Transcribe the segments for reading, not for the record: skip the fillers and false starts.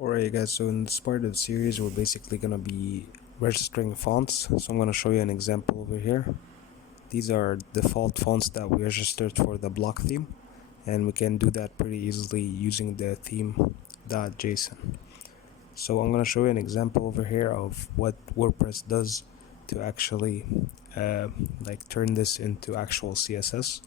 Alright guys, so in this part of the series we're basically going to be registering fonts. So I'm going to show you an example over here. These are default fonts that we registered for the block theme, and we can do that pretty easily using the theme.json. So I'm going to show you an example over here of what WordPress does to actually turn this into actual CSS.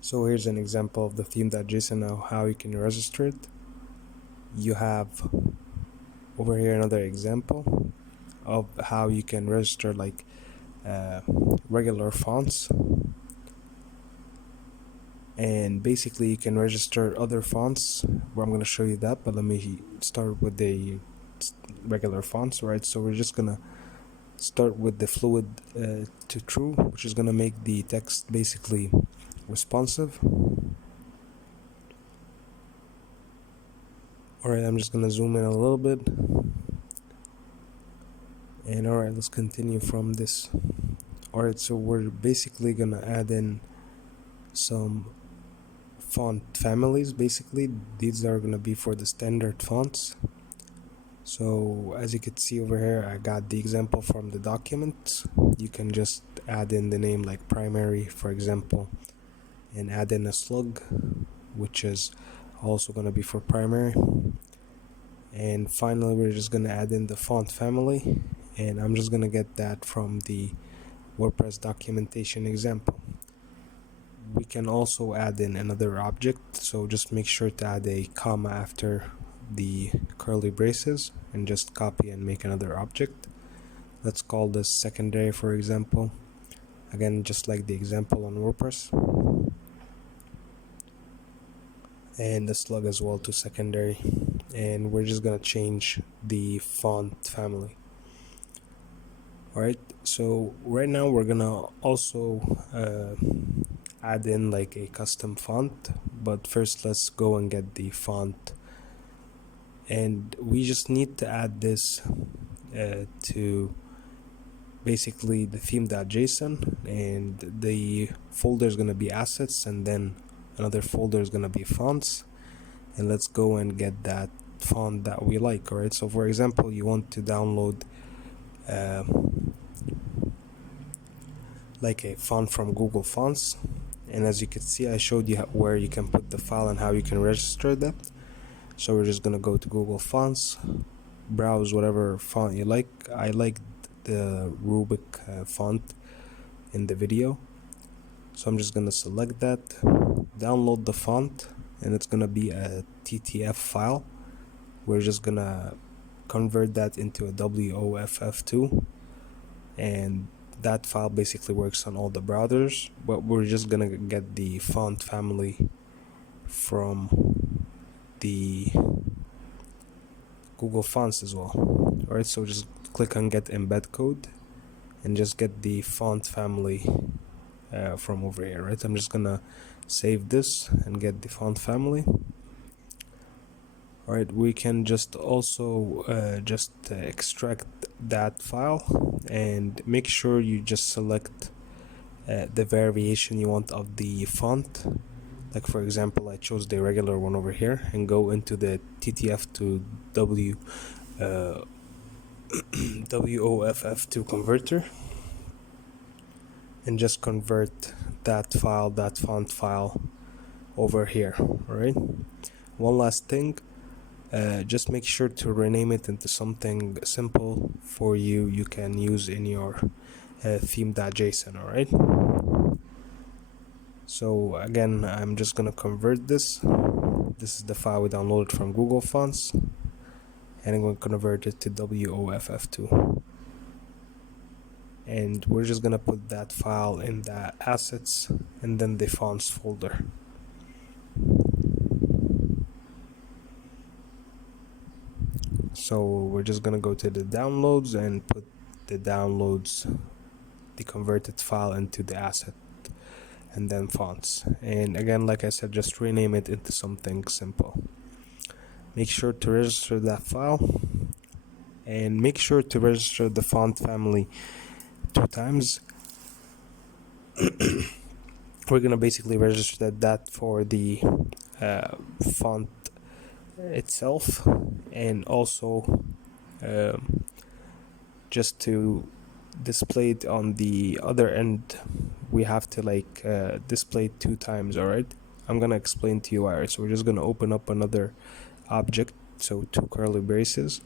So here's an example of the theme.json, now how you can register it. You have over here another example of how you can register regular fonts, and basically you can register other fonts where I'm going to show you that, but let me start with the regular fonts. Right, so we're just gonna start with the fluid to true, which is gonna make the text basically responsive. Alright, I'm just gonna zoom in a little bit, and alright, let's continue from this. Alright, so we're basically gonna add in some font families. Basically these are gonna be for the standard fonts. So as you can see over here, I got the example from the document. You can just add in the name like primary, for example, and add in a slug, which is also going to be for primary. And finally we're just going to add in the font family, and I'm just going to get that from the WordPress documentation example. We can also add in another object, so just make sure to add a comma after the curly braces and just copy and make another object. Let's call this secondary, for example, again just like the example on WordPress, and the slug as well to secondary. And we're just gonna change the font family. Alright, so right now we're gonna also add in like a custom font, but first let's go and get the font, and we just need to add this to basically the theme.json, and the folder is gonna be assets, and then another folder is gonna be fonts. And let's go and get that font that we like. Alright, so for example, you want to download like a font from Google Fonts, and as you can see I showed you where you can put the file and how you can register that. So we're just gonna go to Google Fonts, browse whatever font you like. I like the Rubik font in the video, so I'm just gonna select that, download the font, and it's gonna be a TTF file. We're just gonna convert that into a WOFF2, and that file basically works on all the browsers, but we're just gonna get the font family from the Google Fonts as well. Alright, so just click on get embed code and just get the font family from over here. Right, I'm just gonna save this and get the font family. Alright, we can just also extract that file, and make sure you just select the variation you want of the font. Like for example, I chose the regular one over here, and go into the TTF to WOFF2 converter, and just convert that font file over here. Alright, one last thing, just make sure to rename it into something simple for you can use in your theme.json. Alright, so again, I'm just gonna convert this. This is the file we downloaded from Google Fonts, and I'm going to convert it to WOFF2, and we're just gonna put that file in the assets and then the fonts folder. So we're just gonna go to the downloads and put the converted file into the asset, and then fonts. And again, like I said, just rename it into something simple. Make sure to register that file, and make sure to register the font family 2 times. we're gonna basically register that for the font itself, and also just to display it on the other end, we have to display it 2 times. All right, I'm gonna explain to you why. Right, so we're just gonna open up another object, so 2 curly braces,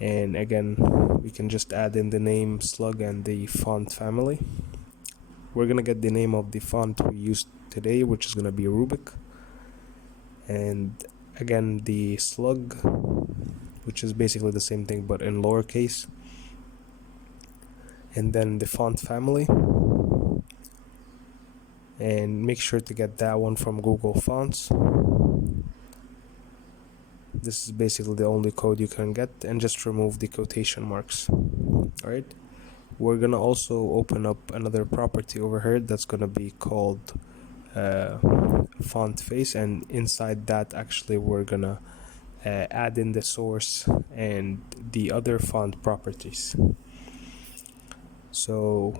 and again we can just add in the name slug and the font family. We're gonna get the name of the font we used today, which is gonna be Rubik, and again the slug, which is basically the same thing but in lowercase, and then the font family, and make sure to get that one from Google Fonts. This is basically the only code you can get, and just remove the quotation marks. Alright, we're gonna also open up another property over here that's gonna be called font face, and inside that actually we're gonna add in the source and the other font properties. So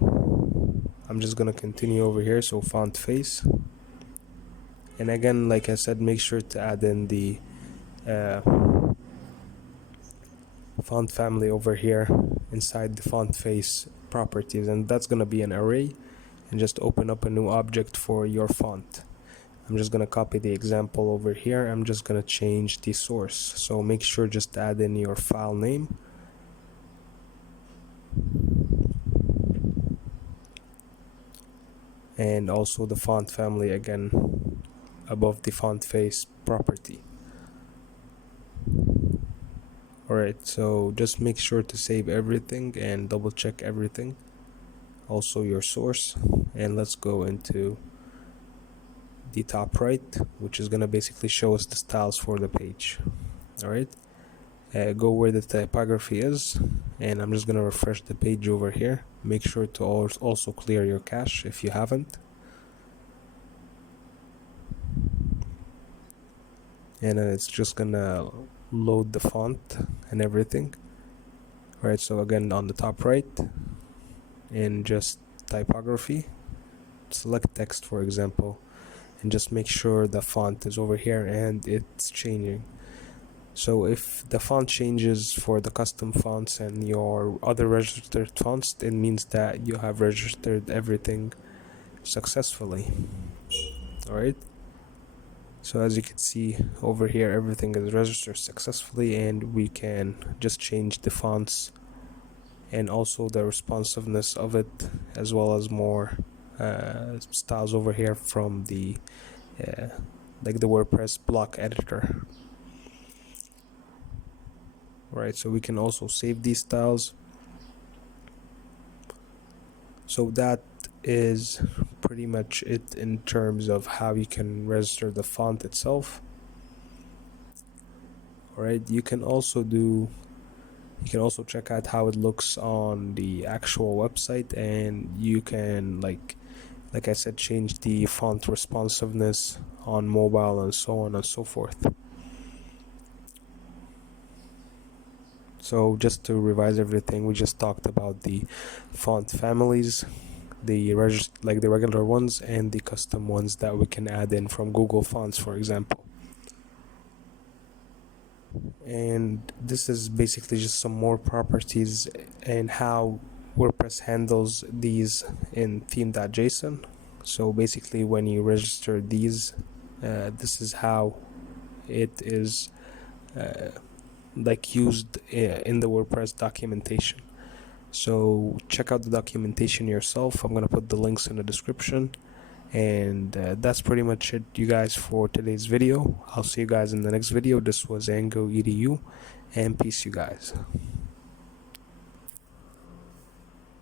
I'm just gonna continue over here, so font face, and again like I said, make sure to add in the font family over here inside the font face properties, and that's gonna be an array, and just open up a new object for your font. I'm just gonna copy the example over here. I'm just gonna change the source, so make sure just add in your file name, and also the font family again above the font face property. Alright, so just make sure to save everything and double check everything, also your source, and let's go into the top right, which is gonna basically show us the styles for the page. Alright, go where the typography is, and I'm just gonna refresh the page over here. Make sure to also clear your cache if you haven't, and then it's just gonna load the font and everything. Alright, so again on the top right, and just typography, select text for example, and just make sure the font is over here and it's changing. So if the font changes for the custom fonts and your other registered fonts, it means that you have registered everything successfully. Alright, so as you can see over here, everything is registered successfully, and we can just change the fonts and also the responsiveness of it, as well as more styles over here from the like the WordPress block editor. Right, so we can also save these styles. So that is pretty much it in terms of how you can register the font itself. Alright, you can also check out how it looks on the actual website, and you can like I said, change the font responsiveness on mobile and so on and so forth. So just to revise everything, we just talked about the font families, the regular ones, and the custom ones that we can add in from Google Fonts, for example. And this is basically just some more properties and how WordPress handles these in theme.json. So basically when you register these, this is how it is used in the WordPress documentation. So check out the documentation yourself. I'm gonna put the links in the description, and that's pretty much it, you guys, for today's video. I'll see you guys in the next video. This was Ango EDU, and peace, you guys.